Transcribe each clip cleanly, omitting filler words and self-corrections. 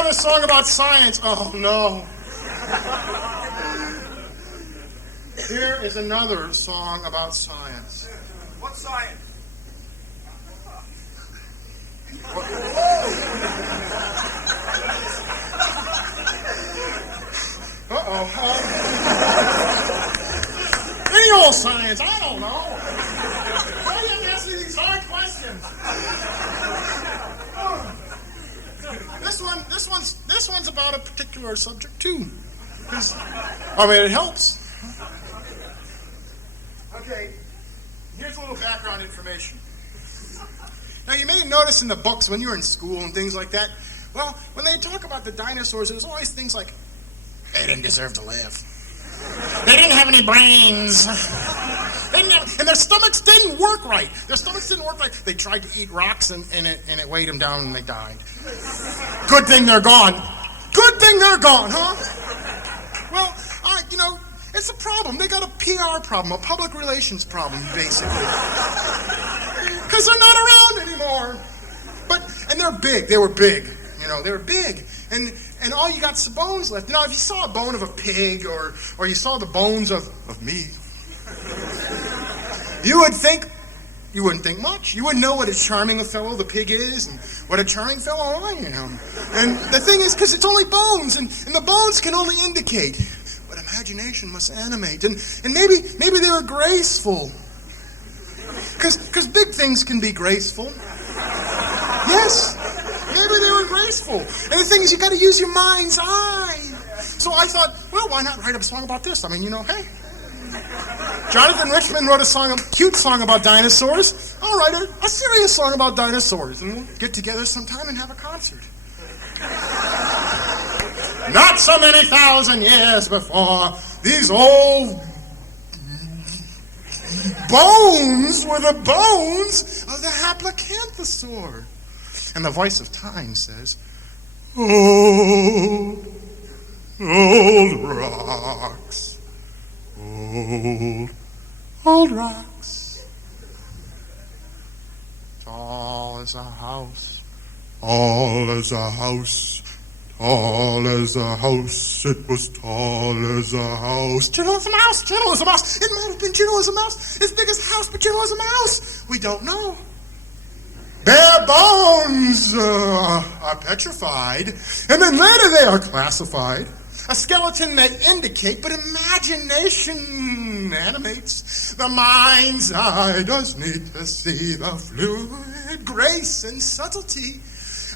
another song about science. Oh, no. Here is another song about science. What science? Any old science, I don't know. Why are you asking these hard questions? This one's about a particular subject too. It helps. Okay, here's a little background information. Now, you may have noticed in the books when you were in school and things like that, well, when they talk about the dinosaurs, there's always things like, they didn't deserve to live. They didn't have any brains. And their stomachs didn't work right. They tried to eat rocks and it weighed them down and they died. Good thing they're gone. Huh? Well, it's a problem. They got a PR problem, a public relations problem, basically. Because they're not around anymore. And they're big. They were big. They were big. And all you got is the bones left. If you saw a bone of a pig or you saw the bones of me, you wouldn't think much. You wouldn't know what a charming a fellow the pig is and what a charming fellow I am. And the thing is, because it's only bones, and the bones can only indicate what imagination must animate. And maybe they were graceful. Because big things can be graceful. Yes, maybe they were graceful. And the thing is, you got to use your mind's eye. So I thought, well, why not write a song about this? Hey. Jonathan Richman wrote a cute song about dinosaurs. I'll write a serious song about dinosaurs, and we'll get together sometime and have a concert. Not so many thousand years before, these old bones were the bones of the haplocanthosaur. And the voice of time says, old rocks, old rocks, tall as a house, tall as a house, tall as a house, it was tall as a house. Gentle as a mouse, gentle as a mouse. It might have been gentle as a mouse, as big as a house, but gentle as a mouse. We don't know. Bare bones are petrified, and then later they are classified. A skeleton may indicate, but imagination animates. The mind's eye does need to see the fluid grace and subtlety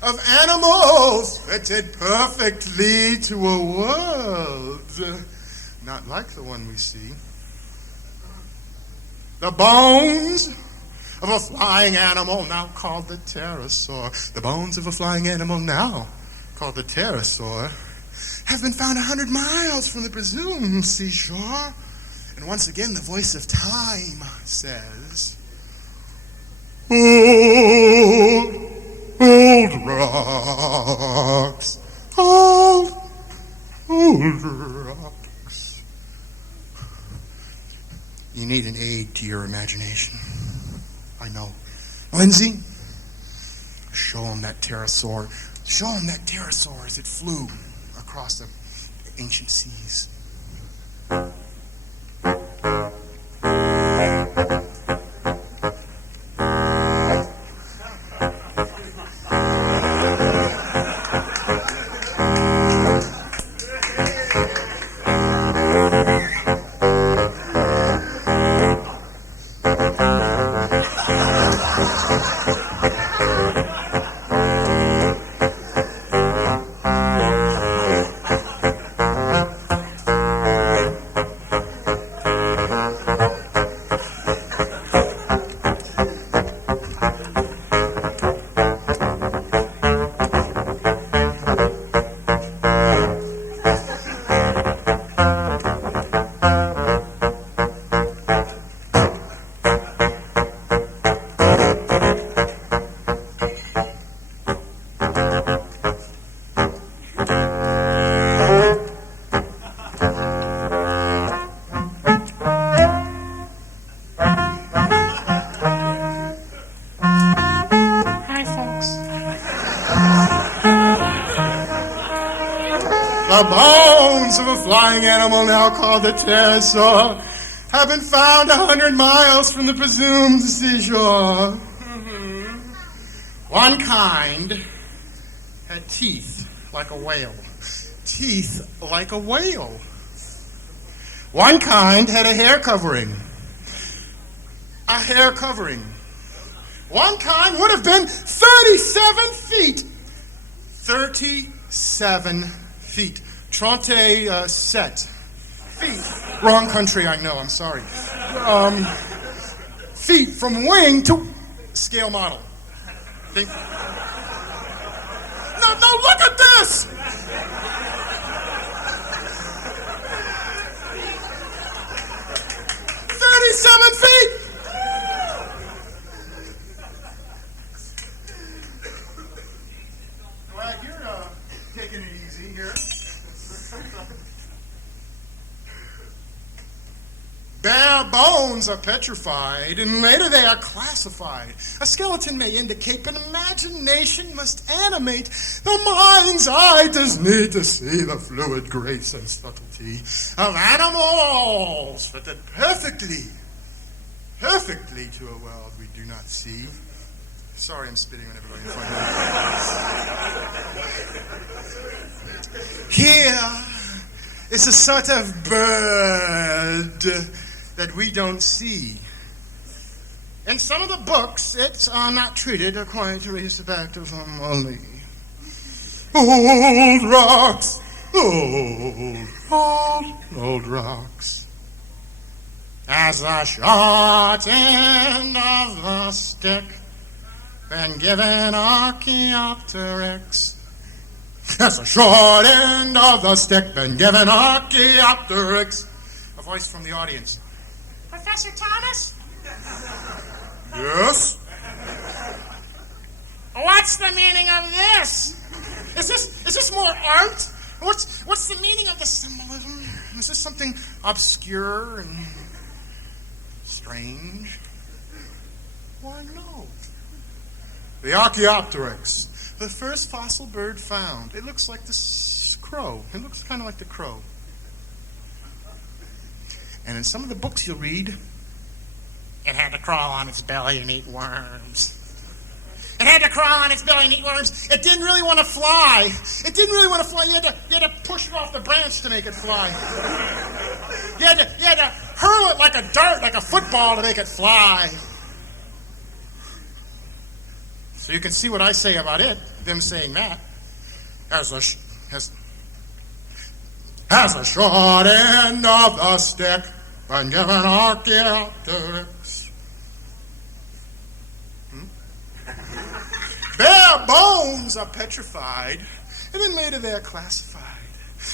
of animals fitted perfectly to a world not like the one we see. The bones of a flying animal now called the pterosaur. The bones of a flying animal now called the pterosaur have been found 100 miles from the presumed seashore. And once again, the voice of time says, old rocks, old rocks. You need an aid to your imagination. I know. Lindsay, show him that pterosaur. Show him that pterosaur as it flew across the ancient seas. The bones of a flying animal now called the pterosaur have been found 100 miles from the presumed seashore. One kind had teeth like a whale. Teeth like a whale. One kind had a hair covering. A hair covering. One kind would have been 37 feet. 37 feet. 37 feet. Wrong country, I know, I'm sorry. Feet from wing to scale model. See? No, look at this! 37 feet! Well, you're taking it easy here. Bare bones are petrified, and later they are classified. A skeleton may indicate, but imagination must animate. The mind's eye does need to see the fluid grace and subtlety of animals fitted perfectly to a world we do not see. Sorry, I'm spitting on everybody in front of me. Here is a sort of bird that we don't see. In some of the books, it's not treated quite to respect of only. Old rocks, old rocks. As the short end of the stick been given Archaeopteryx. As the short end of the stick been given Archaeopteryx. A voice from the audience. Professor Thomas? Yes? What's the meaning of this? Is this more art? What's the meaning of the symbolism? Is this something obscure and strange? Why, no. The Archaeopteryx, the first fossil bird found. It looks like this crow. It looks kind of like the crow. And in some of the books you'll read, it had to crawl on its belly and eat worms. It had to crawl on its belly and eat worms. It didn't really want to fly. You had to push it off the branch to make it fly. You had to hurl it like a dart, like a football to make it fly. So you can see what I say about it, them saying that. As a short end of the stick, been given Archaeopteryx. Bare bones are petrified, and then later they are classified.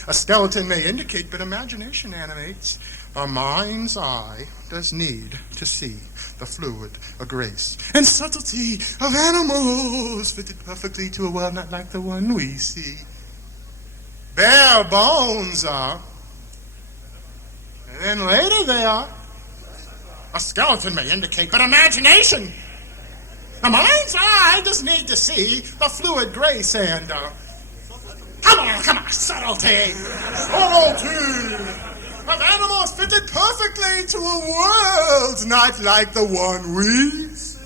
A skeleton may indicate, but imagination animates. A mind's eye does need to see the fluid, a grace, and subtlety of animals fitted perfectly to a world not like the one we see. Bare bones are, and then later they are. A skeleton may indicate, but imagination, a mind's eye does need to see the fluid grace and, come on, subtlety of animals fitted perfectly to a world not like the one we see.